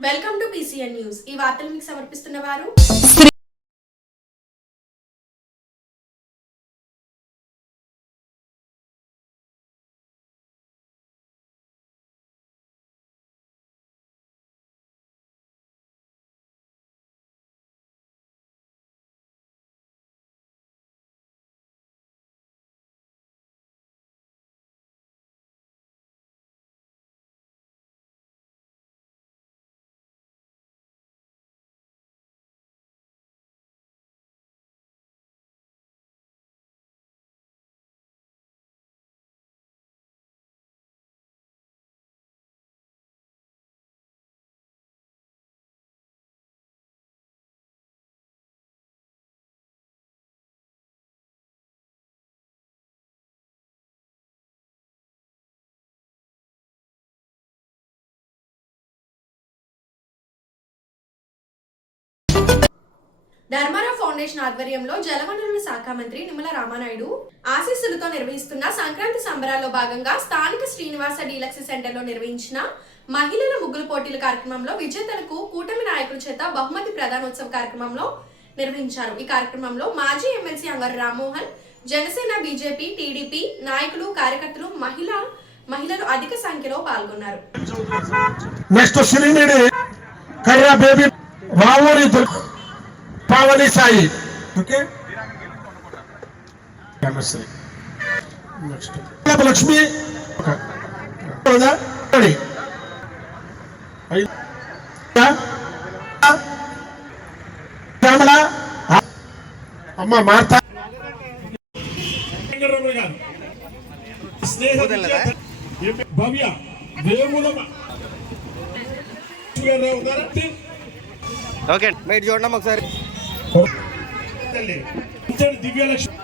Welcome to PCN news. ఈ వార్తలు మీకు సమర్పిస్తున్న వారు ధర్మారావు ఫౌండేషన్ ఆధ్వర్యంలో జలవనరుల శాఖ మంత్రి నిమ్మల రామానాయుడు ఆశీస్సులతో నిర్వహిస్తున్న సంక్రాంతి సంబరాల్లో భాగంగా స్థానిక శ్రీనివాస డీలక్స్ సెంటర్లో నిర్వహించిన మహిళల ముగ్గులు పోటీల కార్యక్రమంలో విజేతలకు కూటమి నాయకుల చేత బహుమతి ప్రదానోత్సవ కార్యక్రమంలో నిర్వహించారు. ఈ కార్యక్రమంలో మాజీ MLC Angaru Rammohan, Janasena, BJP, TDP నాయకులు, కార్యకర్తలు, మహిళలు అధిక సంఖ్యలో పాల్గొన్నారు. పావని సాయి లక్ష్మి అమ్మ మార్త భవ్య వేముల ఓకే మీరు చూడండి ఒకసారి దివ్యలక్ష్మి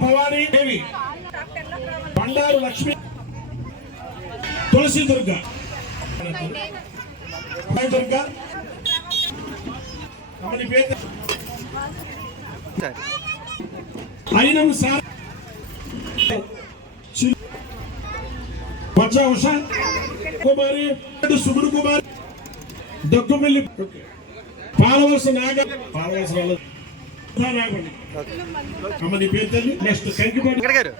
భవానీ దేవి, బండారు లక్ష్మి, తులసి దుర్గ అయినం సార్ ఉష కుమారి, సుగుడు కుమార్, దగ్గుమిల్లి పాలవలస నాగ పాలవలస అమ్మని పేరు తల్లి. నెక్స్ట్ కంకిపాటి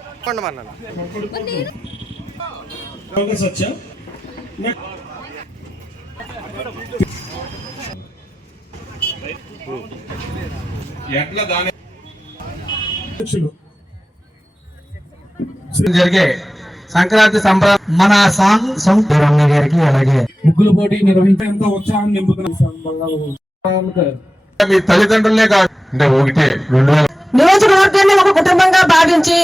సత్య ఎట్లా దాని జరిగే సంక్రాంతి సంబరాలు మన గారికి అలాగే ముగ్గుల పోటీ నిర్వహించేంత ఉత్సాహం నింపుతున్న మీ తల్లిదండ్రులే కాదు అంటే ఒకటే నియోజకవర్గాన్ని ఒక కుటుంబంగా భావించి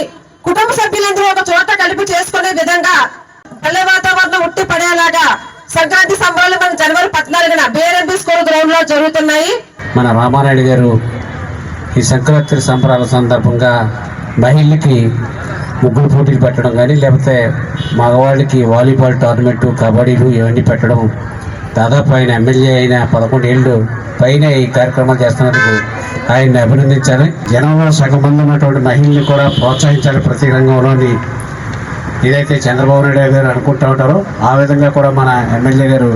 కుటుంబ సభ్యులందరూ ఒక చోట కలిపి చేసుకునే విధంగా పల్లె వాతావరణం ఉట్టి పడేలాగా సంక్రాంతి సంబరాలు మన జనవరి 14న BRMP స్కూల్ గ్రౌండ్ లో జరుగుతున్నాయి. మన రామానాయుడు గారు ఈ సంక్రాంతి సంబరాల సందర్భంగా మహిళలకి ముగ్గులు పోటీలు పెట్టడం కానీ, లేకపోతే మగవాళ్ళకి వాలీబాల్ టోర్నమెంటు, కబడ్డీలు ఇవన్నీ పెట్టడం, దాదాపు ఆయన ఎమ్మెల్యే అయిన 11 ఏళ్ళు పైన ఈ కార్యక్రమాలు చేస్తున్నందుకు ఆయన్ని అభినందించాలి. జనంలో సగం మంది ఉన్నటువంటి మహిళల్ని కూడా ప్రోత్సహించాలి ప్రతి రంగంలోని. ఏదైతే చంద్రబాబు నాయుడు గారు అనుకుంటూ ఉంటారో ఆ విధంగా కూడా మన ఎమ్మెల్యే గారు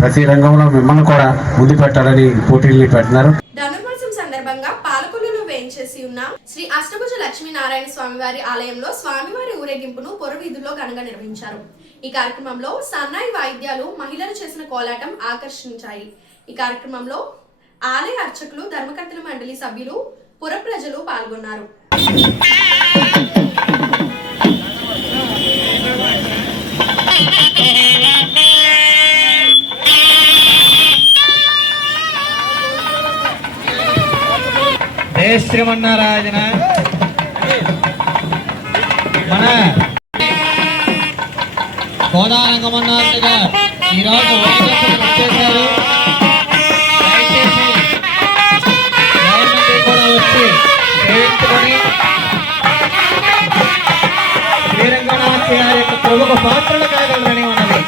ప్రతి రంగంలో మిమ్మల్ని కూడా ముందు పెట్టాలని పోటీల్ని పెట్టినారు. సందర్భంగా పాలకొల్లులో వేయించేసి ఉన్న శ్రీ అష్టభుజ లక్ష్మీనారాయణ స్వామివారి ఆలయంలో స్వామివారి ఊరేగింపును పొరవీధుల్లో ఘనంగా నిర్వహించారు. ఈ కార్యక్రమంలో సన్నాయి వాయిద్యాలు, మహిళలు చేసిన కోలాటం ఆకర్షించాయి. ఈ కార్యక్రమంలో ఆలయ అర్చకులు, ధర్మకర్తల మండలి సభ్యులు, పుర ప్రజలు పాల్గొన్నారు. శ్రీమన్నారాయణ మన గోదారంగమన్నారుగా ఈరోజు వచ్చేసారు. గవర్నమెంట్ కూడా వచ్చి సేవించుకొని శ్రీరంగనాథ్ గారి యొక్క ప్రముఖ పాత్రలు కాగలరని ఉన్నది.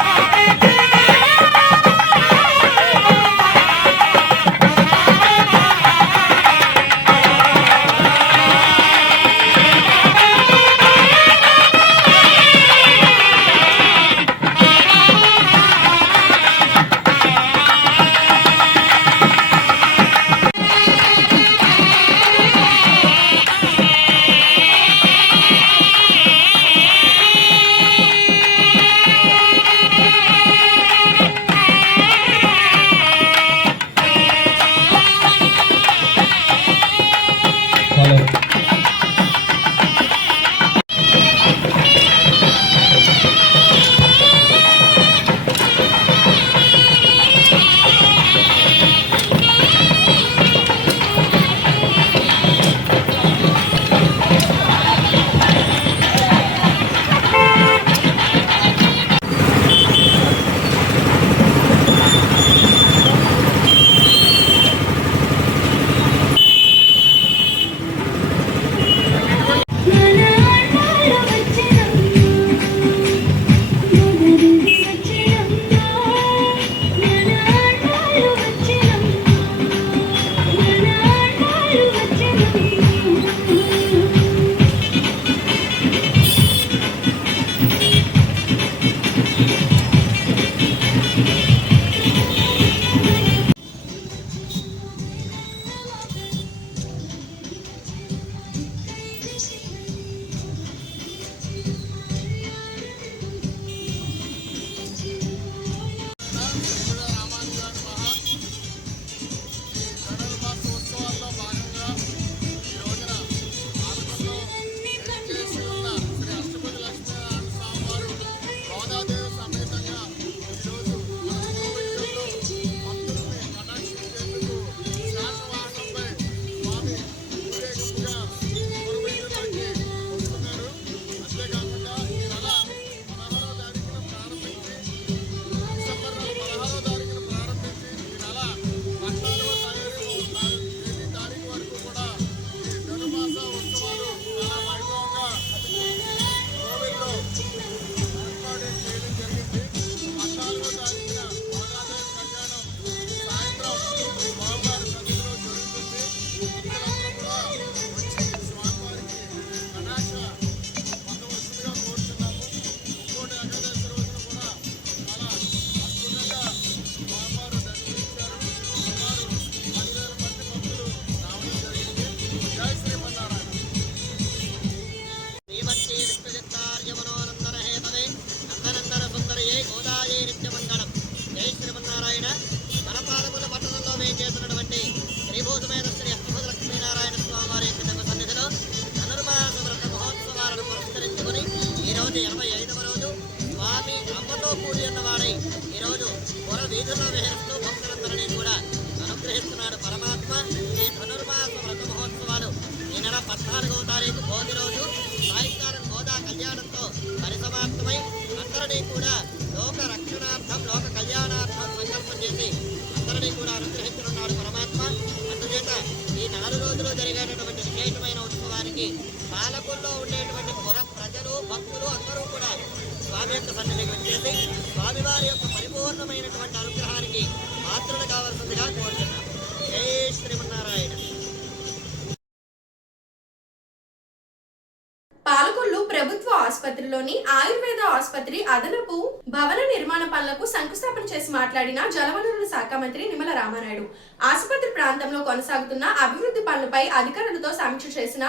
జై శ్రీమన్నారాయణ. మన పాలకుల పట్టణంలో మేము చేస్తున్నటువంటి శ్రీభూతమైన శ్రీ అష్టపద లక్ష్మీనారాయణ స్వామి వారి యొక్క దివ్య సన్నిధిలో ధనుర్మాస వ్రత మహోత్సవాలను పురస్కరించుకుని ఈరోజు 85వ రోజు స్వామి అమ్మతో కూడి ఉన్నవాడై ఈరోజు పుర వీధుల్లో విహరిస్తూ భక్తులందరినీ కూడా అనుగ్రహిస్తున్నాడు పరమాత్మ. ఈ ధనుర్మాస వ్రత మహోత్సవాలు ఈ నెల 14వ తారీఖు భోగి రోజు సాయంకాలం గోదా కళ్యాణంతో పరిసమాప్తమై అందరినీ కూడా లోక రక్షణార్థం లోక కళ్యాణార్థం సంకల్పం చేసి అందరినీ కూడా అనుగ్రహించనున్నాడు పరమాత్మ. అందుచేత ఈ 4 రోజులు జరిగేటటువంటి విశేషమైన ఉత్సవానికి పాలకుల్లో ఉండేటువంటి పుర ప్రజలు భక్తులు అందరూ కూడా స్వామి యొక్క సన్నిధికి వచ్చేసి స్వామివారి యొక్క పరిపూర్ణమైనటువంటి అనుగ్రహానికి పాత్రలు కావాల్సిందిగా కోరుతున్నాం. జై శ్రీమన్నారాయణ. పాలకొల్లు ప్రభుత్వ ఆసుపత్రిలోని ఆయుర్వేద ఆసుపత్రి అదనపు భవన నిర్మాణ పనులకు శంకుస్థాపన చేసి మాట్లాడిన జలవనరుల శాఖ మంత్రి నిమ్మల రామానాయుడు ఆసుపత్రి ప్రాంతంలో కొనసాగుతున్న అభివృద్ధి పనులపై అధికారులతో సమీక్ష చేసిన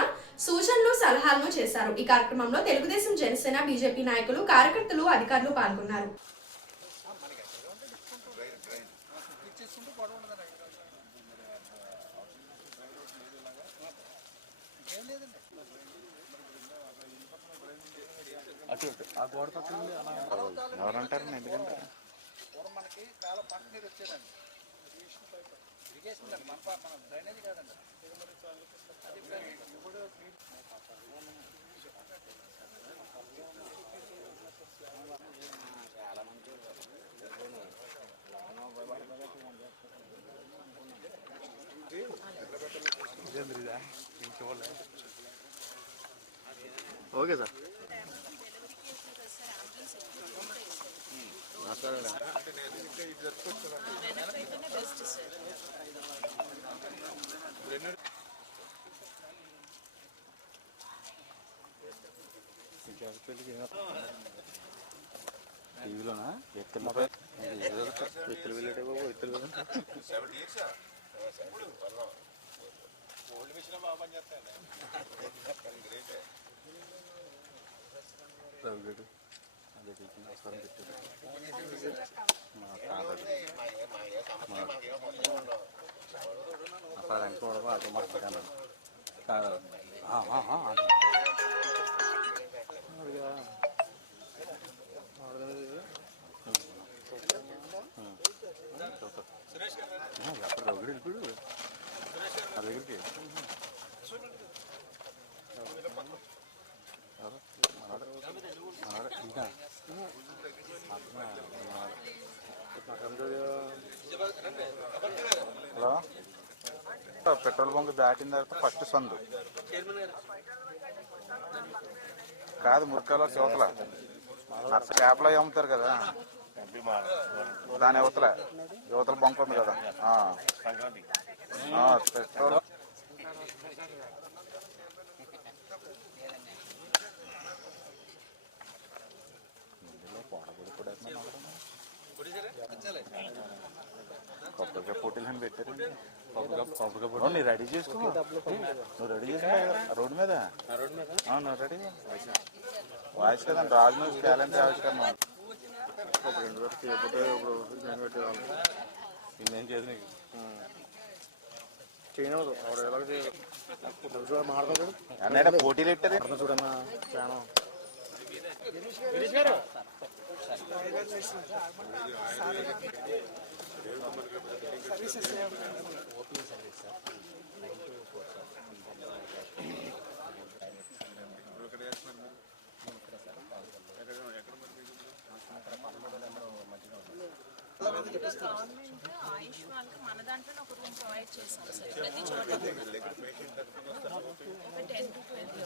సూచనలు సలహాలను చేశారు. ఈ కార్యక్రమంలో తెలుగుదేశం, జనసేన, బీజేపీ నాయకులు, కార్యకర్తలు, అధికారులు పాల్గొన్నారు. ఎవరంటారు ఎందుకంటే మనకి చాలా పంట నీరు వచ్చేదండి ఇరిగేషన్ మన డ్రైనేజ్ కాదండి. Okay sir. టీవీలోనా ఎత్తులు వెళ్ళేటే బాబు ఎత్తులు రవిగడు అదే నమస్కారం పెట్టారు అక్కడ అనుకోవడం అది మాట్లాడాను అప్పుడు రవిగడు వెళ్ళిపోయాడు ఆ దగ్గరికి. హలో, పెట్రోల్ బంక్ దాటిన తర్వాత ఫస్ట్ సందు కాదు, మురికాలో యువతల క్యాబ్లో అమ్ముతారు కదా, దాని యువతల బంక్ ఉంది కదా పెట్రోల్. కొబ్బరికాయ పోటీలు అని పెట్టారు. కొబ్బరికాయ నువ్వు రెడీ చేసుకో, నువ్వు రెడీ చేసుకో రోడ్డు మీద. నువ్వు రెడీ వాయిస్ కదండి, రాజు న్యూస్ టాలెంట్ ఆవిష్కరణ ఇన్నేం చేసి నీకు అన్నయ్య పోటీలు పెట్టారు చూడమ్మా. ఆయుష్మాన్ మన దాంట్లో ఒక రూమ్ ప్రొవైడ్ చేస్తాం సార్. ప్రతి చోట 10 to 20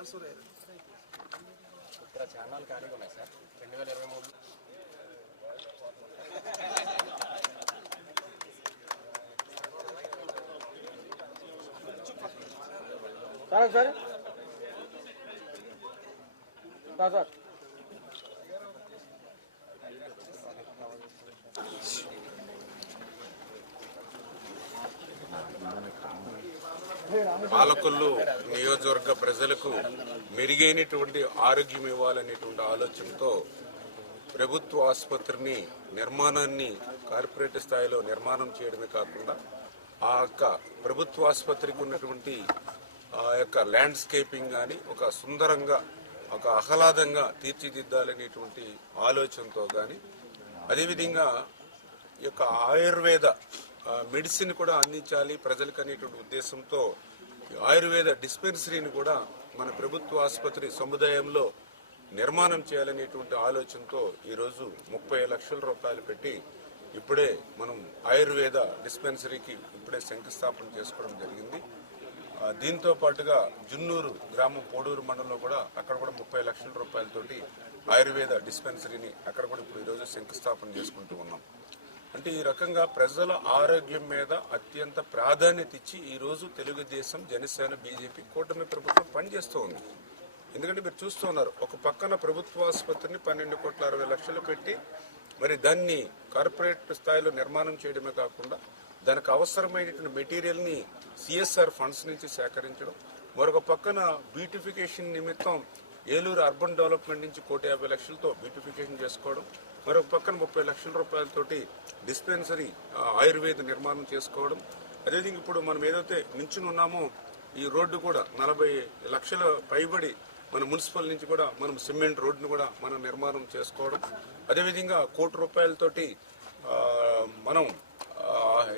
వస్తుంది ఇక్కడ ఛానల్ ఖాళీగా ఉన్నాయి సార్. 2023 సరే సార్ పాలకొల్లు నియోజకవర్గ ప్రజలకు మెరుగైనటువంటి ఆరోగ్యం ఇవ్వాలనేటువంటి ఆలోచనతో ప్రభుత్వ ఆసుపత్రిని నిర్మాణాన్ని కార్పొరేట్ స్థాయిలో నిర్మాణం చేయడమే కాకుండా ఆ యొక్క ప్రభుత్వ ఆసుపత్రికి ఉన్నటువంటి ఆ యొక్క ల్యాండ్స్కేపింగ్ కానీ ఒక సుందరంగా ఒక ఆహ్లాదంగా తీర్చిదిద్దాలనేటువంటి ఆలోచనతో కానీ అదేవిధంగా ఈ యొక్క ఆయుర్వేద మెడిసిన్ కూడా అందించాలి ప్రజలకు అనేటువంటి ఉద్దేశంతో ఆయుర్వేద డిస్పెన్సరీని కూడా మన ప్రభుత్వ ఆసుపత్రి సముదాయంలో నిర్మాణం చేయాలనేటువంటి ఆలోచనతో ఈరోజు 30 లక్షల రూపాయలు పెట్టి ఇప్పుడే మనం ఆయుర్వేద డిస్పెన్సరీకి ఇప్పుడే శంకుస్థాపన చేసుకోవడం జరిగింది. దీంతో పాటుగా జున్నూరు గ్రామం పోడూరు మండలంలో కూడా అక్కడ కూడా 30 లక్షల రూపాయలతోటి ఆయుర్వేద డిస్పెన్సరీని అక్కడ కూడా ఇప్పుడు ఈరోజు శంకుస్థాపన చేసుకుంటూ ఉన్నాం. అంటే ఈ రకంగా ప్రజల ఆరోగ్యం మీద అత్యంత ప్రాధాన్యత ఇచ్చి ఈరోజు తెలుగుదేశం, జనసేన, బీజేపీ కూటమి ప్రభుత్వం పనిచేస్తూ ఉంది. ఎందుకంటే మీరు చూస్తూ ఉన్నారు, ఒక పక్కన ప్రభుత్వ ఆసుపత్రిని 12,60,00,000 పెట్టి మరి దాన్ని కార్పొరేట్ స్థాయిలో నిర్మాణం చేయడమే కాకుండా దానికి అవసరమైనటువంటి మెటీరియల్ని సిఎస్ఆర్ ఫండ్స్ నుంచి సేకరించడం, మరొక పక్కన బ్యూటిఫికేషన్ నిమిత్తం ఏలూరు అర్బన్ డెవలప్మెంట్ నుంచి 1,50,00,000తో బ్యూటిఫికేషన్ చేసుకోవడం, మరొక పక్కన 30 లక్షల రూపాయలతోటి డిస్పెన్సరీ ఆయుర్వేద నిర్మాణం చేసుకోవడం. అదేవిధంగా ఇప్పుడు మనం ఏదైతే నించుని ఉన్నామో ఈ రోడ్డు కూడా 40 లక్షల పైబడి మన మున్సిపల్ నుంచి కూడా మనం సిమెంట్ రోడ్డును కూడా మనం నిర్మాణం చేసుకోవడం. అదేవిధంగా 1 కోటి రూపాయలతోటి మనం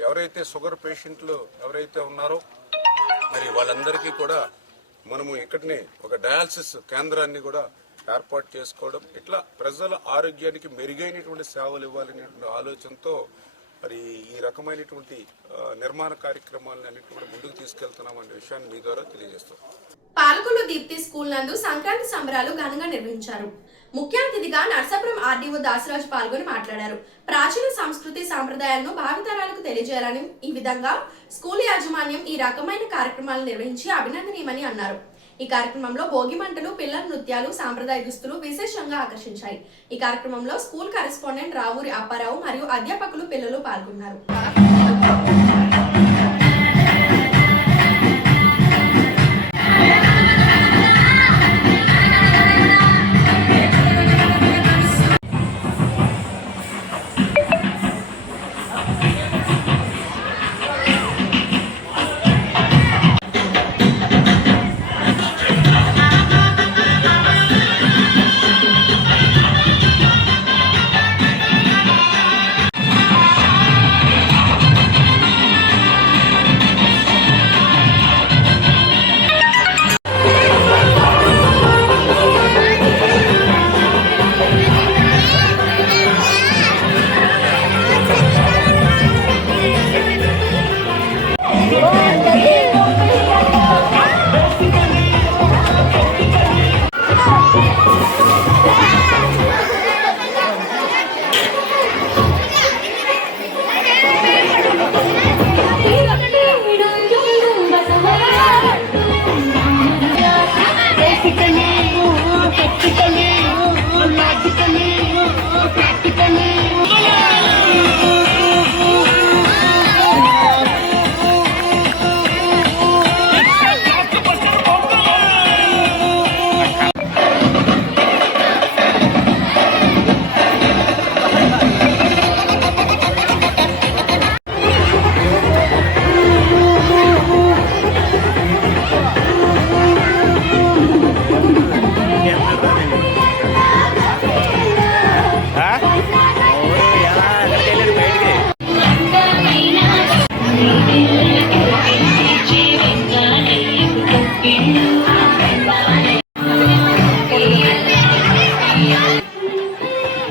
ఎవరైతే షుగర్ పేషెంట్లు ఎవరైతే ఉన్నారో మరి వాళ్ళందరికీ కూడా మనము ఇక్కడనే ఒక డయాలసిస్ కేంద్రాన్ని కూడా ఏర్పాటు చేసుకోవడం, ఇట్లా ప్రజల ఆరోగ్యానికి మెరుగైనటువంటి సేవలు ఇవ్వాలనేటువంటి ఆలోచనతో మరి ఈ రకమైనటువంటి నిర్మాణ కార్యక్రమాలను అన్నింటి కూడా ముందుకు తీసుకెళ్తున్నాం అనే విషయాన్ని మీ ద్వారా తెలియజేస్తాం. పాలకొల్లు దీప్తి స్కూల్ నందు సంక్రాంతి సంబరాలు ఘనంగా నిర్వహించారు. ముఖ్య అతిథిగా నర్సాపురం ఆర్డీఓ దాసరాజు పాల్గొని మాట్లాడారు. ప్రాచీన సంస్కృతి సాంప్రదాయాలను భావితరాలకు తెలియజేయాలని ఈ విధంగా స్కూల్ యాజమాన్యం ఈ రకమైన కార్యక్రమాలు నిర్వహించి అభినందనీయమని అన్నారు. ఈ కార్యక్రమంలో భోగి మంటలు, పిల్లల నృత్యాలు, సాంప్రదాయ దుస్తులు విశేషంగా ఆకర్షించాయి. ఈ కార్యక్రమంలో స్కూల్ కరెస్పాండెంట్ రావూరి అప్పారావు మరియు అధ్యాపకులు, పిల్లలు పాల్గొన్నారు.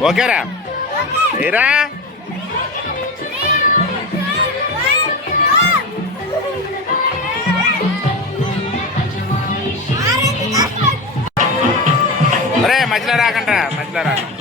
ఓకేరా ఏరా అరే మధ్యలో రాకండ్రా, మధ్యలో రాకండి.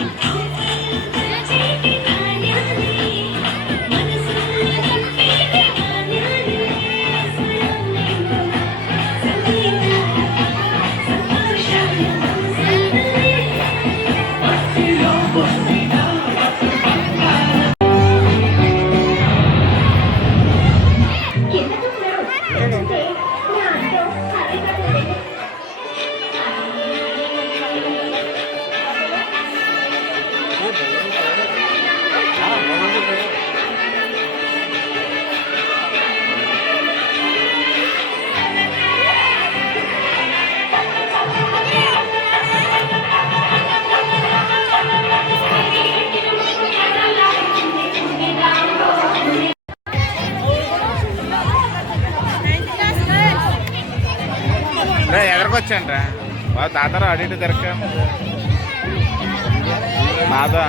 ఎదరికొచ్చాంట్రా బాగా తాతారా అడిగి దొరక బాధా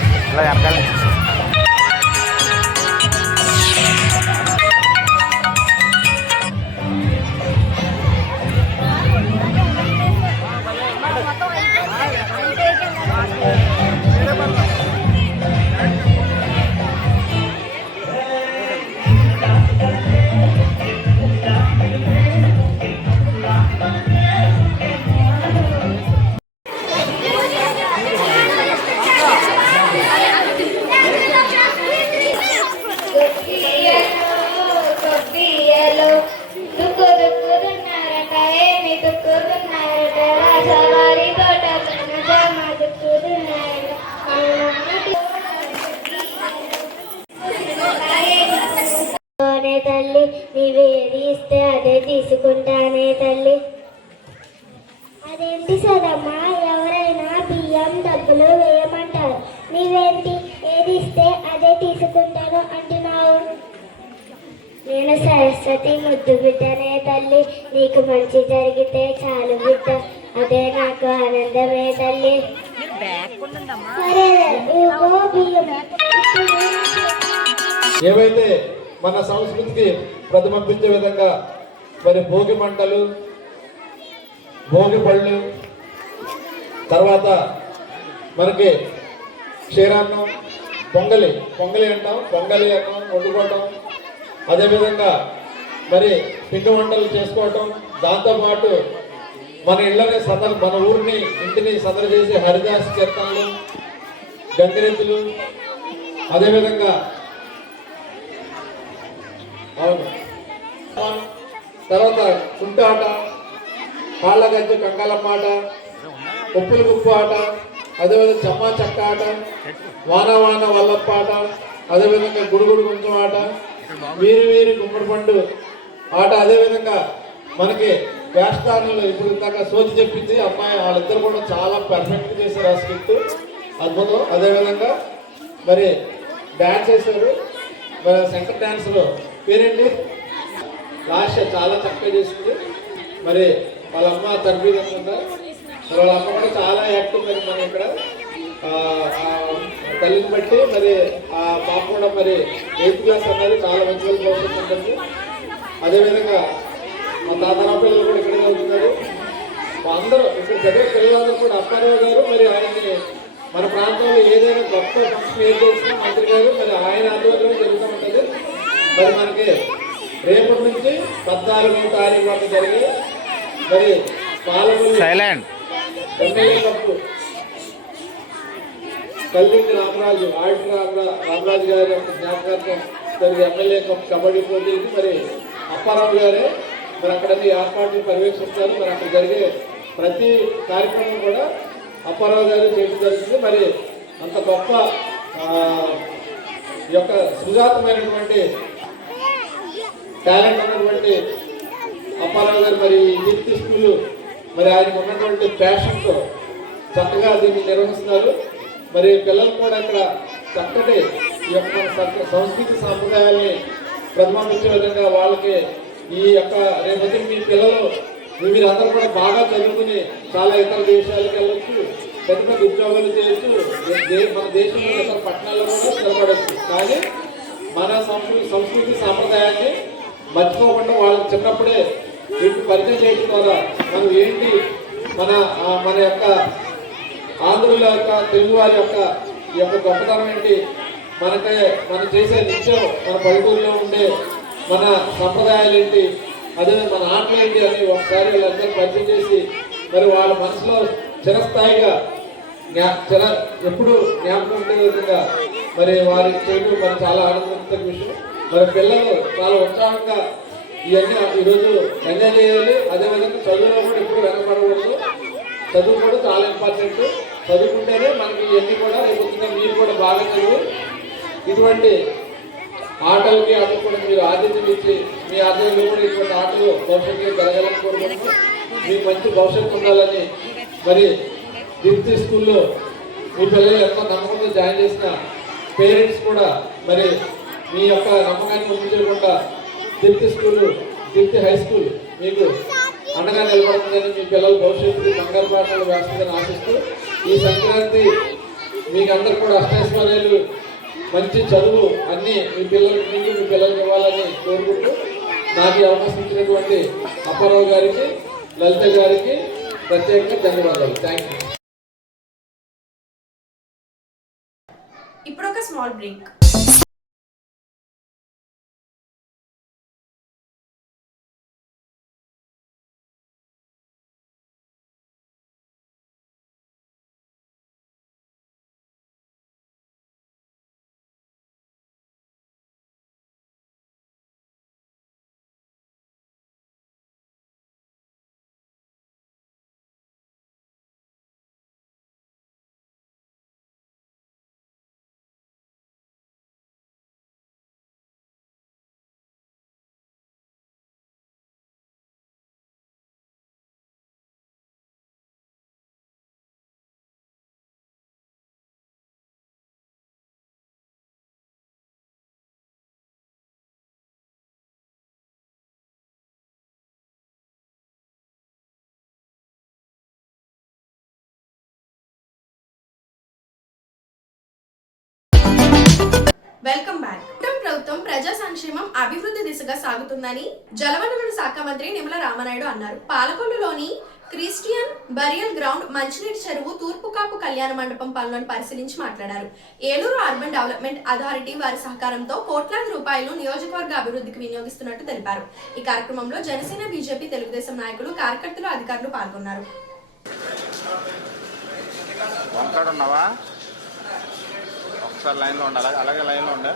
ఇలా వెనకాల తల్లి నీవేది ఇస్తే అదే తీసుకుంటానే తల్లి. అదేంటి సదమ్మా, ఎవరైనా బియ్యం డబ్బులు వేయమంటారు, నీవేంటి ఏది ఇస్తే అదే తీసుకుంటాను అంటున్నావు? నేను సరస్వతి ముద్దు బిడ్డనే తల్లి, నీకు మంచి జరిగితే చాలు బిడ్డ, అదే నాకు ఆనందమే తల్లి. సరే ఇదిగో బియ్యం. ఏవైతే మన సంస్కృతికి ప్రతిబింబించే విధంగా మరి భోగి మంటలు, భోగి పళ్ళు, తర్వాత మనకి క్షీరాన్నం, పొంగలి అంటాం, పొంగలి అన్నం వండుకోవటం, అదేవిధంగా మరి పిండి వంటలు చేసుకోవటం, దాంతోపాటు మన ఇళ్ళని మన ఊరిని ఇంటిని సందడి చేసి హరిదాస్ కీర్తనలు, గంగిరెద్దులు, అదేవిధంగా అవును తర్వాత కుంట ఆట, కాళ్ళ గజ్జ కంకాలమ్మ ఆట, ఉప్పుల గుప్పు ఆట, అదేవిధంగా చమ్మా చక్క ఆట, వాన వల్లప్ప ఆట, అదేవిధంగా గుడుగుడు గుంజం ఆట, వీరి గుమ్మడి పండు ఆట, అదేవిధంగా మనకి వేషధారణలు ఇప్పుడు ఇందాక సోచి చెప్పింది అమ్మాయి, వాళ్ళిద్దరు కూడా చాలా పర్ఫెక్ట్ చేశారు ఆ స్కిట్, అద్భుతం. అదేవిధంగా మరి డ్యాన్స్ చేశారు, మరి సెంటర్ డ్యాన్స్లో పేరేంటి లాస్ట్ చాలా చక్కగా చేసింది. మరి వాళ్ళ అమ్మ తరబీదు అనుకుంటా, మరి వాళ్ళ అమ్మ కూడా చాలా యాక్టివ్. మరి మనం ఇక్కడ తల్లిని బట్టి మరి ఆ పాప కూడా మరి 8th క్లాస్ అన్నది చాలా మంచి భవిష్యత్తు ఉంటుంది. అదేవిధంగా మా తాతరావు పిల్లలు కూడా ఇక్కడే అవుతున్నారు. అందరూ ఇక్కడ చదివే పిల్లలందరూ కూడా అప్పారావు గారు మరి ఆయన్ని మన ప్రాంతంలో ఏదైనా గొప్ప ఫంక్షన్ ఏం చేసినా మంత్రి గారు మరి ఆయన ఆధ్వర్యంలో జరుగుతూ ఉంటుంది. మరి మనకి రేపటి నుంచి 14వ తారీఖు వరకు జరిగే మరి Palakollu MLA cup culling Ramaraju Ramaraju గారి యొక్క జ్ఞాపకార్థం జరిగే ఎమ్మెల్యే కప్ కబడ్డీ పోటీకి మరి అప్పారావు గారే మరి అక్కడ ఏర్పాట్లు పర్యవేక్షిస్తారు. మరి అక్కడ జరిగే ప్రతి కార్యక్రమం కూడా అప్పారావు గారు చేయడం జరుగుతుంది. మరి అంత గొప్ప యొక్క సుజాతమైనటువంటి టాలెంట్ ఉన్నటువంటి అప్పారావు గారు మరి దీప్తి స్కూలు మరి ఆయనకు ఉన్నటువంటి ప్యాషన్తో చక్కగా దీన్ని నిర్వహిస్తున్నారు. మరి పిల్లలు కూడా ఇక్కడ చక్కటి ఈ యొక్క సంస్కృతి సాంప్రదాయాల్ని ప్రతిబింబించే విధంగా వాళ్ళకి ఈ యొక్క రేపటి మీ పిల్లలు మీరందరూ కూడా బాగా చదువుకుని చాలా ఇతర దేశాలకు వెళ్ళొచ్చు, పెద్ద పెద్ద ఉద్యోగాలు చేయొచ్చు, మన దేశంలో ఇతర పట్టణాల్లో కూడా స్థిరపడవచ్చు. కానీ మన సంస్కృతి సాంప్రదాయాన్ని మర్చిపోకుండా వాళ్ళకి చిన్నప్పుడే వీటిని పరిచయం చేయడం ద్వారా మనం ఏంటి మన యొక్క ఆంధ్రుల యొక్క తెలుగు వారి యొక్క ఈ యొక్క గొప్పతనం ఏంటి, మనం చేసే నిత్యం మన పల్లెటూరులో ఉండే మన సంప్రదాయాలు ఏంటి, అదే మన ఆటలు ఏంటి అని ఒకసారి వీళ్ళందరూ పరిచయం చేసి మరి వాళ్ళ మనసులో చిరస్థాయిగా ఎప్పుడు జ్ఞాపకం ఉండే విధంగా మరి వారికి చేయడం మరి చాలా ఆనందకర విషయం. మరి పిల్లలు చాలా ఉత్సాహంగా ఇవన్నీ ఈరోజు ఎంజాయ్ చేయాలి. అదేవిధంగా చదువులో కూడా ఎప్పుడు వెనకబడకూడదు. చదువు కూడా చాలా ఇంపార్టెంట్. చదువుకుంటేనే మనకి ఇవన్నీ కూడా రేపు మీరు కూడా బాగా చదువు ఇటువంటి ఆటలకి ఆటలు కూడా మీరు ఆతిథ్యం ఇచ్చి మీ ఆధ్వర్యంలో కూడా ఇటువంటి ఆటలు భవిష్యత్తులో జరగాలని కోరుకుంటూ మీకు మంచి భవిష్యత్తు ఉండాలని మరి దీప్తి స్కూల్లో మీ పిల్లలు ఎంతో నమ్మకంతో జాయిన్ చేసిన పేరెంట్స్ కూడా మరి మీ యొక్క నమ్మకాన్ని ముందుకోకుండా Deepti school Deepti high school మీకు అండగా నిలబడుతుందని మీ పిల్లల భవిష్యత్తుకి బంగారు పాటలు వేస్తుందని ఆశిస్తూ ఈ సంక్రాంతి మీకు అందరు కూడా అష్టైశ్వర్యాలు మంచి చదువు అన్నీ మీ పిల్లలకి మీకు మీ పిల్లలకి ఇవ్వాలని కోరుకుంటూ నాకు ఈ అవకాశం ఇచ్చినటువంటి అప్పారావు గారికి లలిత గారికి ప్రత్యేకంగా ధన్యవాదాలు. Thank you. ఇప్పుడు ఒక స్మాల్ బ్రేక్. Welcome back. ప్రభుత్వం ప్రజా సంక్షేమం అభివృద్ధి దిశగా సాగుతుందని జలవనరుల శాఖ మంత్రి నిమ్మల రామానాయుడు అన్నారు. పాలకొల్లులోని క్రిస్టియన్ బరియల్ గ్రౌండ్, మంచినీటి చెరువు, తూర్పు కాపు కళ్యాణ మండపం పనులను పరిశీలించి మాట్లాడారు. ఏలూరు అర్బన్ డెవలప్మెంట్ అథారిటీ వారి సహకారంతో కోట్లాది రూపాయలు నియోజకవర్గ అభివృద్ధికి వినియోగిస్తున్నట్టు తెలిపారు. ఈ కార్యక్రమంలో జనసేన, బీజేపీ, తెలుగుదేశం నాయకులు, కార్యకర్తలు, అధికారులు పాల్గొన్నారు. ఒకసారి లైన్లో ఉండాలి, అలాగే లైన్లో ఉండే.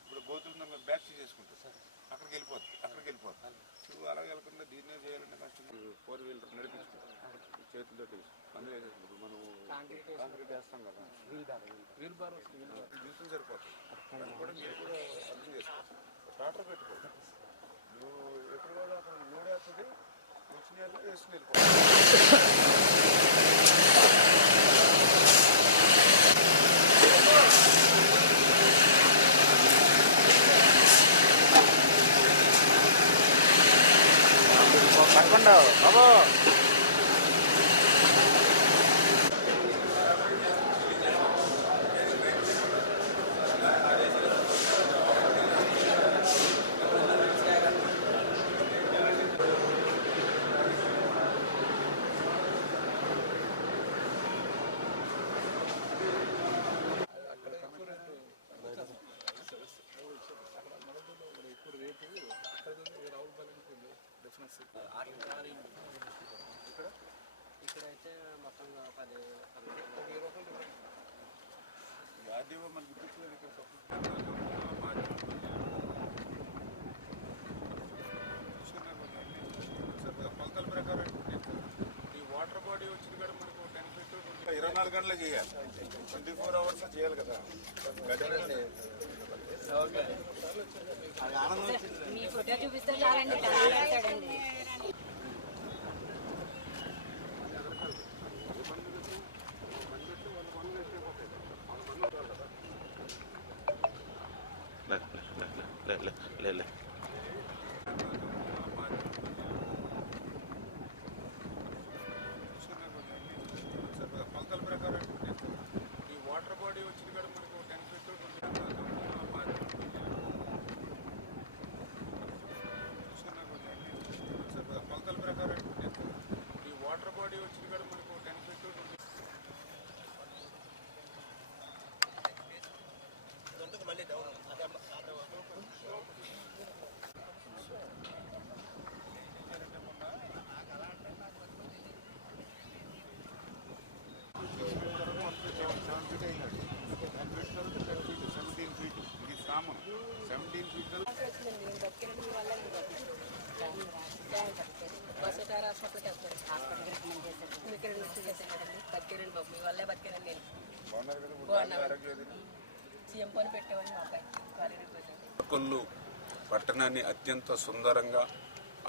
ఇప్పుడు పోతున్న బ్యాక్ చేసుకుంటారు, అక్కడికి వెళ్ళిపోతుంది. నువ్వు అలా వెళ్ళకుండా దీన్నే చేయాలంటే కష్టం. 4 వీలర్ నడిపించుకుంటాం చేతులతో పని వేసేటప్పుడు మనం కాంక్రీట్ వేస్తాం కదా, వీల్ బార్ తీసుకుని సరిపోతుంది. కూడా మీరు కూడా అర్థం చేసుకోవచ్చు. ట్రాక్టర్ పెట్టుకోవచ్చు. నువ్వు ఎప్పుడు కూడా అక్కడ లోడ్ వేస్తుంది, మంచినీళ్ళు వేసుకుని వెళ్ళిపోతుంది. బాబు ఇప్పుడు రేపు ఇక్కడైతే మొత్తం 10 ఆర్డీఓ మనకి ఇప్పించలేదు ఇక్కడ కొలతల ప్రకారం ఈ వాటర్ బాడీ వచ్చిన కూడా మనకు 24 గంటలే చేయాలి, 24 hours చేయాలి కదా. మీ ఫోటో చూపిస్తే చాలండి, కనబడతాడండి. కొలతల ప్రకారం ఈ వాటర్ బాడీ వచ్చిన కూడా మనకు 10 feet కొలతల ప్రకారం ఈ వాటర్ బాడీ వచ్చిన కూడా మనకు 10 feet కొల్లు పట్టణాన్ని అత్యంత సుందరంగా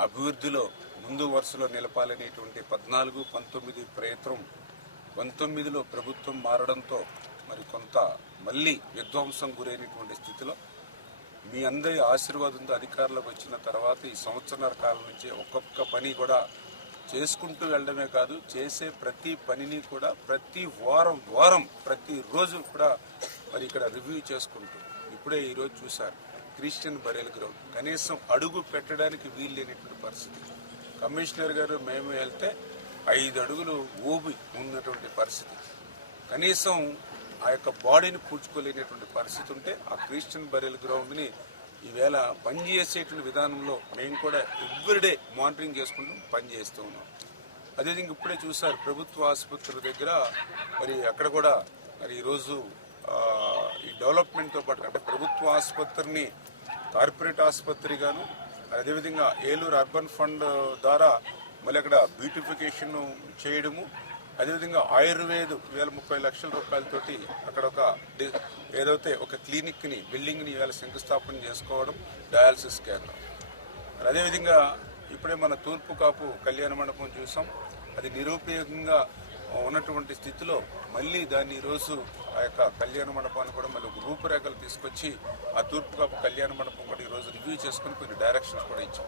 అభివృద్ధిలో ముందు వరుసలో నిలపాలనేటువంటి 14-19 ప్రయత్నం 19లో ప్రభుత్వం మారడంతో మరి కొంత మళ్ళీ విధ్వంసం గురైనటువంటి స్థితిలో మీ అందరి ఆశీర్వాదంతో అధికారంలోకి వచ్చిన తర్వాత ఈ సంవత్సరాల కాలం నుంచి ఒక్కొక్క పని కూడా చేసుకుంటూ వెళ్ళడమే కాదు, చేసే ప్రతి పనిని కూడా ప్రతి వారం ప్రతిరోజు కూడా మరి ఇక్కడ రివ్యూ చేసుకుంటూ ఇప్పుడే ఈరోజు చూశారు క్రిస్టియన్ బరియల్ గ్రౌండ్ కనీసం అడుగు పెట్టడానికి వీలు లేనటువంటి పరిస్థితి. కమిషనర్ గారు మేము వెళ్తే 5 అడుగులు ఊబి ఉన్నటువంటి పరిస్థితి, కనీసం ఆ యొక్క బాడీని పూడ్చుకోలేనటువంటి పరిస్థితి ఉంటే ఆ క్రిస్టియన్ బరియల్ గ్రౌండ్ని ఈవేళ పనిచేసేటువంటి విధానంలో మేము కూడా ఎవ్రీడే మానిటరింగ్ చేసుకుంటూ పనిచేస్తూ ఉన్నాం. అదేవిధంగా ఇప్పుడే చూశారు ప్రభుత్వ ఆసుపత్రుల దగ్గర మరి అక్కడ కూడా మరి ఈరోజు ఈ డెవలప్మెంట్తో పాటు అంటే ప్రభుత్వ ఆసుపత్రిని కార్పొరేట్ ఆసుపత్రిగాను అదేవిధంగా ఏలూరు అర్బన్ ఫండ్ ద్వారా మళ్ళీ అక్కడ బ్యూటిఫికేషన్ చేయడము, అదేవిధంగా ఆయుర్వేద 30 లక్షల రూపాయలతోటి అక్కడ ఏదైతే ఒక క్లినిక్ని బిల్డింగ్ని ఇవాళ శంకుస్థాపన చేసుకోవడం, డయాలసిస్ కేంద్రం. అదేవిధంగా ఇప్పుడే మన తూర్పు కాపు కళ్యాణ మండపం చూసాం, అది నిరుపయోగంగా ఉన్నటువంటి స్థితిలో మళ్ళీ దాన్ని ఈరోజు ఆ యొక్క కళ్యాణ మండపాన్ని కూడా మళ్ళీ ఒక రూపురేఖలు తీసుకొచ్చి ఆ తూర్పు కాపు కళ్యాణ మండపం కూడా ఈరోజు రివ్యూ చేసుకుని కొన్ని డైరెక్షన్స్ కూడా ఇచ్చాం.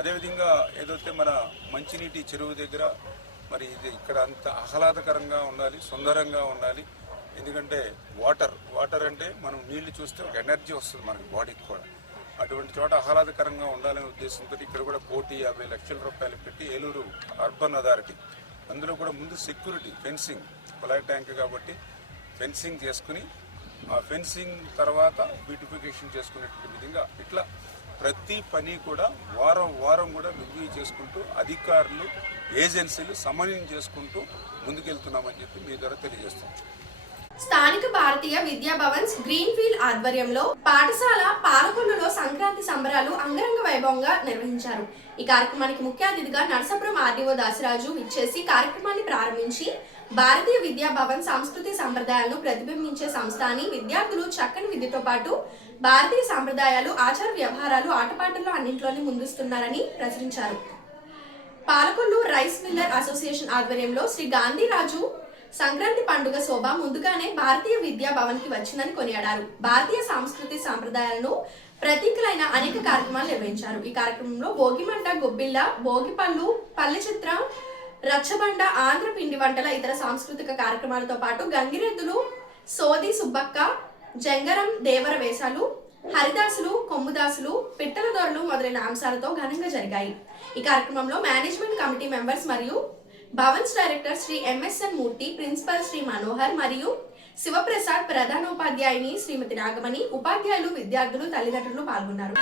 అదేవిధంగా ఏదైతే మన మంచినీటి చెరువు దగ్గర మరి ఇది ఇక్కడ అంత ఆహ్లాదకరంగా ఉండాలి, సుందరంగా ఉండాలి. ఎందుకంటే వాటర్ అంటే మనం నీళ్లు చూస్తే ఒక ఎనర్జీ వస్తుంది మనకి బాడీకి కూడా. అటువంటి చోట ఆహ్లాదకరంగా ఉండాలనే ఉద్దేశంతో ఇక్కడ కూడా 1,50 లక్షల రూపాయలు పెట్టి ఏలూరు అర్బన్ అథారిటీ అందులో కూడా ముందు సెక్యూరిటీ ఫెన్సింగ్ కొలాయి ట్యాంక్ కాబట్టి ఫెన్సింగ్ చేసుకుని ఆ ఫెన్సింగ్ తర్వాత బ్యూటిఫికేషన్ చేసుకునేటువంటి విధంగా ఇట్లా ప్రతి పని కూడా వారం కూడా రివ్యూ చేసుకుంటూ అధికారులు ఏజెన్సీలు సమన్వయం చేసుకుంటూ ముందుకెళ్తున్నామని చెప్పి మీ ద్వారా తెలియజేస్తాం. స్థానిక భారతీయ విద్యా భవన్స్ గ్రీన్ ఫీల్డ్ ఆధ్వర్యంలో పాఠశాల పాలకొల్లులో సంక్రాంతి సంబరాలు అంగరంగ వైభవంగా నిర్వహించారు. ఈ కార్యక్రమానికి ముఖ్య అతిథిగా నరసాపురం ఆర్డీఓ దాసరాజు విచ్చేసి కార్యక్రమాన్ని ప్రారంభించి భారతీయ విద్యా భవన్ సంస్కృతి సంప్రదాయాలను ప్రతిబింబించే సంస్థ అని, విద్యార్థులు చక్కని విద్యతో పాటు భారతీయ సంప్రదాయాలు, ఆచార వ్యవహారాలు, ఆటపాటల్లో అన్నింటిలోనే ముందుస్తున్నారని ప్రచురించారు. పాలకొల్లు రైస్ మిల్లర్ అసోసియేషన్ ఆధ్వర్యంలో శ్రీ గాంధీరాజు సంక్రాంతి పండుగ శోభ ముందుగానే భారతీయ విద్యా భవన్ కి వచ్చిందని కొనియాడారు. భారతీయ సంస్కృతి సంప్రదాయాలను ప్రతీకలైన అనేక కార్యక్రమాలు నిర్వహించారు. ఈ కార్యక్రమంలో భోగిమంట, గొబ్బిళ్ళ, భోగిపళ్ళు, పల్లె చిత్ర, రచ్చబండ, ఆంధ్ర పిండి వంటల ఇతర సాంస్కృతిక కార్యక్రమాలతో పాటు గంగిరెద్దులు, సోది సుబ్బక్క, జంగరం, దేవర వేషాలు, హరిదాసులు, కొమ్ముదాసులు, పిట్టల దొరలు మొదలైన అంశాలతో ఘనంగా జరిగాయి. ఈ కార్యక్రమంలో మేనేజ్మెంట్ కమిటీ మెంబర్స్ మరియు భవన్స్ డైరెక్టర్ శ్రీ ఎంఎస్ఎన్ మూర్తి, ప్రిన్సిపల్ శ్రీ మనోహర్ మరియు శివప్రసాద్, ప్రధానోపాధ్యాయుని శ్రీమతి నాగమణి, ఉపాధ్యాయులు, విద్యార్థులు, తల్లిదండ్రులు పాల్గొన్నారు.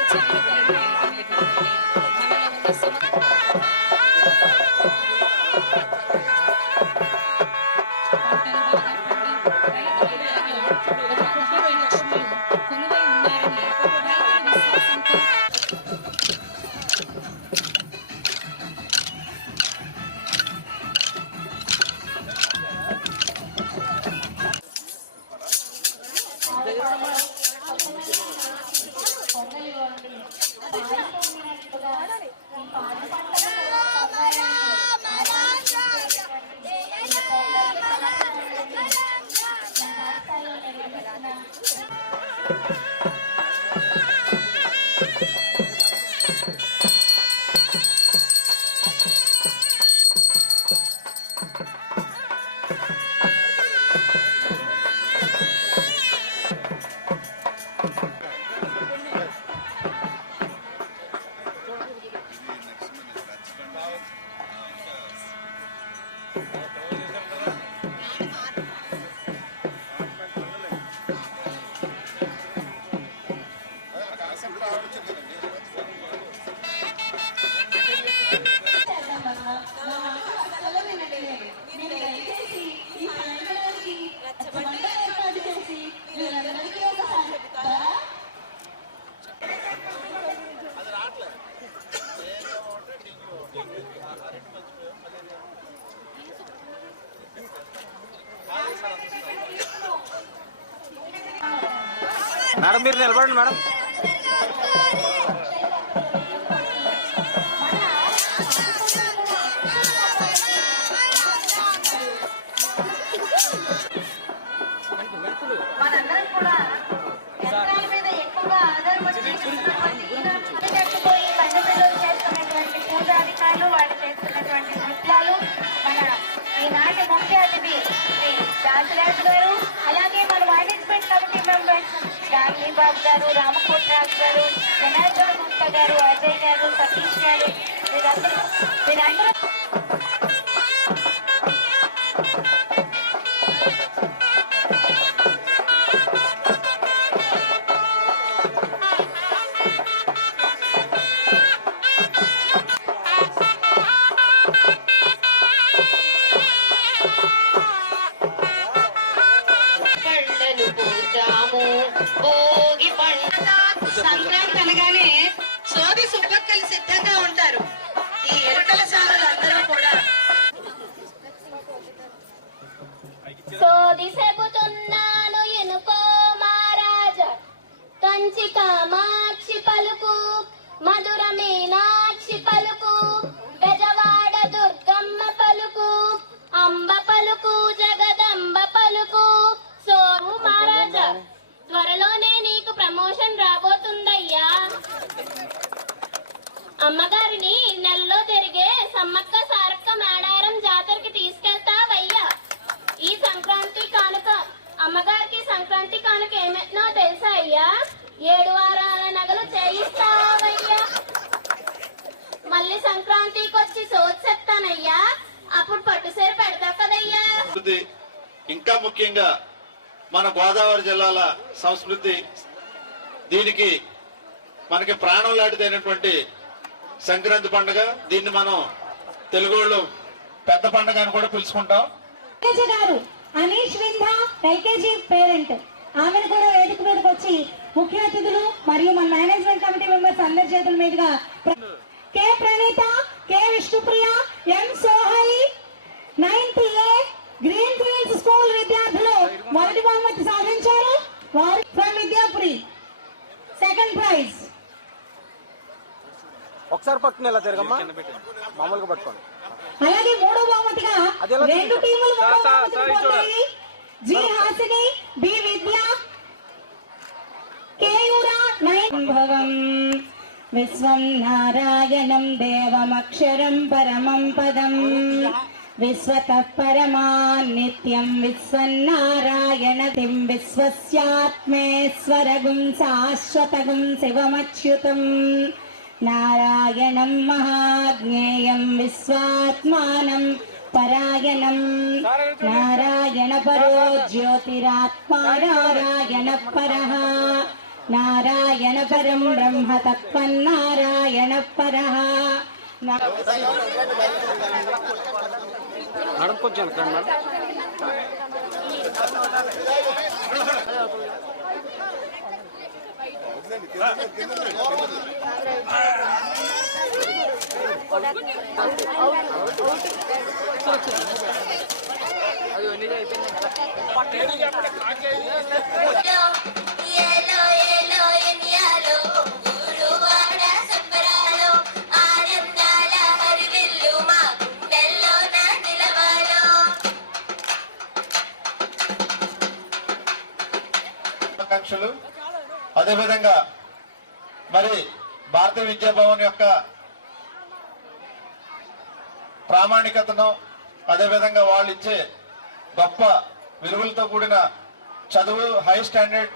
మేడం మీరు నిలబడండి మేడం. మనందరం కూడా యంత్రాల మీద ఎక్కువగా ఆధారపడి చచ్చిపోయి పండు పిల్లలు చేస్తున్నటువంటి పూజాధికారులు వాళ్ళు చేస్తున్నటువంటి నృత్యాలు మన ఈనాటి ముఖ్య అతిథి శ్రీ దాసరాజు గారు, అలాగే మన మేనేజ్మెంట్ కమిటీ మెంబర్స్ గాంధీ బాబు గారు, రామకోటరాజు గారు, జనార్దన గుప్తా గారు, అజయ్ గారు, సతీష్ గారు, వీరందరూ సంక్రాంతి అనగానే సోది సుబ్బక్కలు సిద్ధంగా ఉంటారు. ఈ ఎరుకల సారులు అందరూ కూడా సోది చెబుతున్నాను ఎనుకో మహారాజా, కంచి కామాక్షి పలుకు, మధుర మీనాక్షి పలుకు, బెజవాడ దుర్గమ్మ పలుకు, అంబ పలుకు, జగదంబ పలుకు. సోము మహారాజా, త్వరలోనే నీకు ప్రమోషన్ రాబోతుందయ్యా. అమ్మగారిని నెలలో తిరిగే సమ్మక్క సారక్క మేడారం జాతరకి తీసుకెళ్తావయ్యా. ఈ సంక్రాంతి కానుక అమ్మగారికి సంక్రాంతి కానుక ఏమైనా తెలుసా అయ్యా? 7 వారాల నగలు చేయిస్తావయ్యా. మళ్ళీ సంక్రాంతికి వచ్చి సోది చెప్తానయ్యా, అప్పుడు పట్టు సేర పెడతా కదయ్యా. ఇంకా ముఖ్యంగా మన గోదావరి జిల్లాల సంస్కృతి, దీనికి మనకి ప్రాణం లాంటిదైనటువంటి సంక్రాంతి పండుగ. దీన్ని మనం తెలుగు పెద్ద పండుగ అని కూడా పిలుచుకుంటాం. గారు అనీష్ వింధా ఎల్కేజీ పేరెంట్, ఆమెను కూడా వేదిక మీదకి వచ్చి ముఖ్య అతిథులు మరియు మన మేనేజ్మెంట్ కమిటీ మెంబర్స్ అందరి చేతుల మీదుగా K Praneetha, K Vishnupriya, M Sohali, 9th A green fields school విద్యార్థులు మొదటి బహుమతి సాధించారు. వారు ఫ్రమ్ విద్యాపురి సెకండ్ ప్రైజ్. ఒకసారి పట్టుకుని ఎలా తిరగమ్మా, మామూలుగా పట్టుకోండి. అలాగే మూడో బహుమతిగా 2 టీములు పొందాయి. జి హాసిని, బి విద్య, కేయూరా. భవం విశ్వం నారాయణం దేవమక్షరం పరమం పదం, విశ్వతః పరమాన్ నిత్యం విశ్వన్నారాయణతిం, విశ్వస్యాత్మేశ్వరగుం శాశ్వతగుం శివమచ్యుతం, నారాయణం మహాజ్ఞేయం విశ్వాత్మానం పరాయణం, నారాయణ పరో జ్యోతిరాత్మా నారాయణ పరః, నారాయణ పరం బ్రహ్మ తత్వన్నారాయణ పరః. మేడం కొంచెం వెనకండి మేడం. ఆకాంక్షలు అదేవిధంగా మరి భారతీయ విద్యాభవన్ యొక్క ప్రామాణికతను అదేవిధంగా వాళ్ళు ఇచ్చే గొప్ప విలువలతో కూడిన చదువు, హై స్టాండర్డ్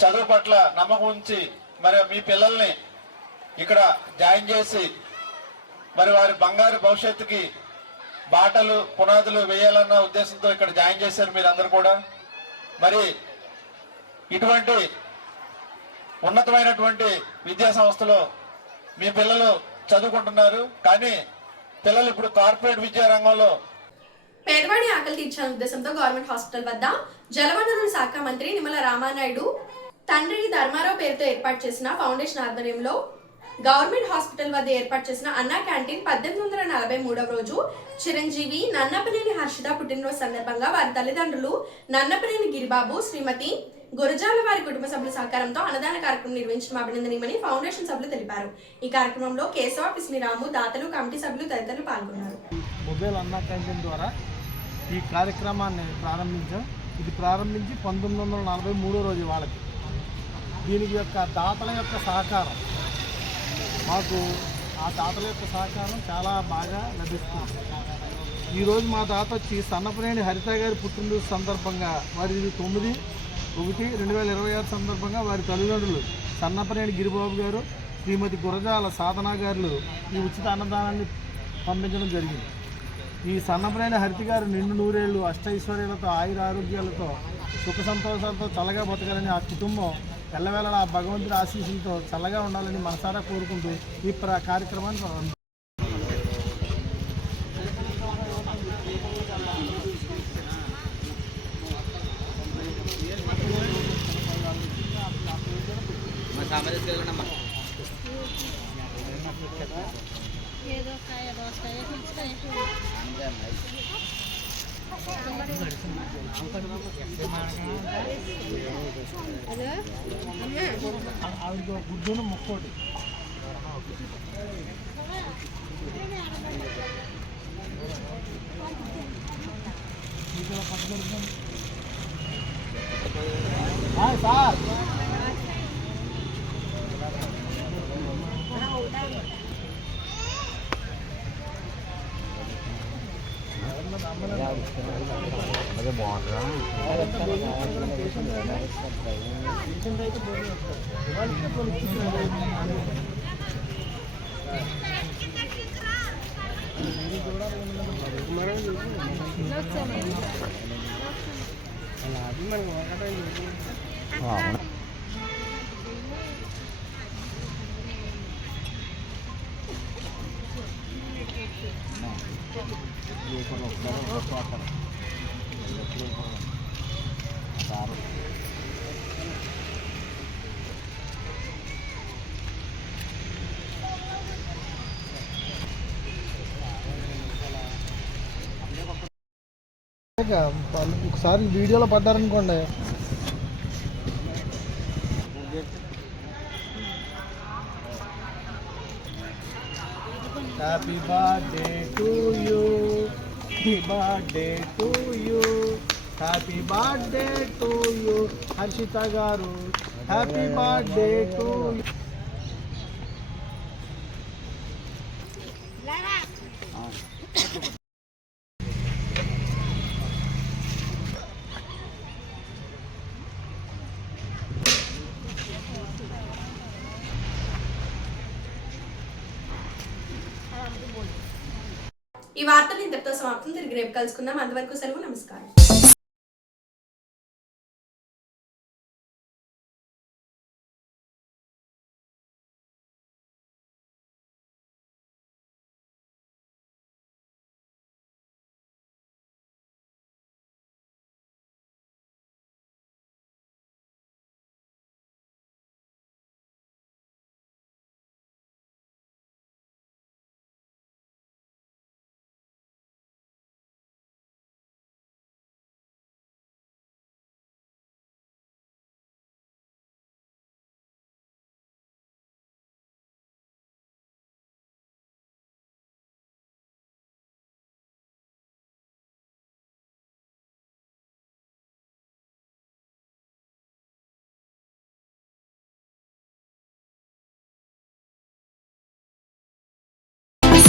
చదువు పట్ల నమ్మకం ఉంచి మరి మీ పిల్లల్ని ఇక్కడ జాయిన్ చేసి మరి వారి బంగారు భవిష్యత్తుకి బాటలు పునాదులు వేయాలన్న ఉద్దేశంతో ఇక్కడ జాయిన్ చేశారు మీరందరూ కూడా. మరి ఇటువంటి ఉన్నతమైనటువంటి విద్యా సంస్థలో మీ పిల్లలు చదువుకుంటున్నారు. కానీ పిల్లలు ఇప్పుడు కార్పొరేట్ విద్యా రంగంలో పేదవాడి ఆకలి తీర్చాలనే ఉద్దేశంతో గవర్నమెంట్ హాస్పిటల్ వద్ద జలవనరుల శాఖ మంత్రి నిమ్మల రామానాయుడు తండ్రి ధర్మారావు పేరుతో ఏర్పాటు చేసిన ఫౌండేషన్ ఆధ్వర్యంలో గవర్నమెంట్ హాస్పిటల్ వద్ద ఏర్పాటు చేసిన అన్నా క్యాంటీన్ 1843వ రోజు చిరంజీవి నన్నపనేని హర్షిత పుట్టినరోజు సందర్భంగా వారి తల్లిదండ్రులు నన్నపనేని గిరిబాబు, శ్రీమతి గురజాల వారి కుటుంబ సభ్యుల సహకారంతో అన్నదాన కార్యక్రమం నిర్వహించడం అభినందనీయమని ఫౌండేషన్ సభ్యులు తెలిపారు. ఈ కార్యక్రమంలో కేశవ, పిస్మిరాము, దాతలు, కమిటీ సభ్యులు తదితరులు పాల్గొన్నారు. మొబైల్ అన్నా క్యాంటీన్ ద్వారా ఈ కార్యక్రమాన్ని ప్రారంభించాం. ఇది ప్రారంభించి 1943 రోజు వాళ్ళకి. దీనికి యొక్క దాతల యొక్క సహకారం మాకు, ఆ దాతల యొక్క సహకారం చాలా బాగా లభిస్తుంది. ఈరోజు మా దాత వచ్చి సన్నపనేని హరిత గారి పుట్టినరోజు సందర్భంగా వారి 9/1/2026 సందర్భంగా వారి తల్లిదండ్రులు సన్నపనేని గిరిబాబు గారు, శ్రీమతి గురజాల సాధన గారు ఈ ఉచిత అన్నదానాన్ని పంపించడం జరిగింది. ఈ సన్నపనేని హరిత గారు నిండు నూరేళ్లు అష్టైశ్వర్యాలతో, ఆయుర ఆరోగ్యాలతో, సుఖ సంతోషాలతో చల్లగా బతకాలని, ఆ కుటుంబం ఎల్లవేళలా ఆ భగవంతుడి ఆశీస్సులతో చల్లగా ఉండాలని మనసారా కోరుకుంటూ ఈ కార్యక్రమాన్ని ప్రారంభించారు. గుడ్డును ముక్కోటి సార్ ఒకసారి వీడియోలో పడ్డారనుకోండి. Happy birthday to you, happy birthday to you, happy birthday to you Harshitha గారు, హ్యాపీ బర్త్డే టు యూ. ఈ వార్తలు ఇంతటితో సమాప్తం. తిరిగి రేపు కలుసుకుందాం. అంతవరకు సెలవు. నమస్కారం.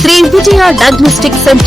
శ్రీ విజయ డయాగ్నోస్టిక్ సెంటర్.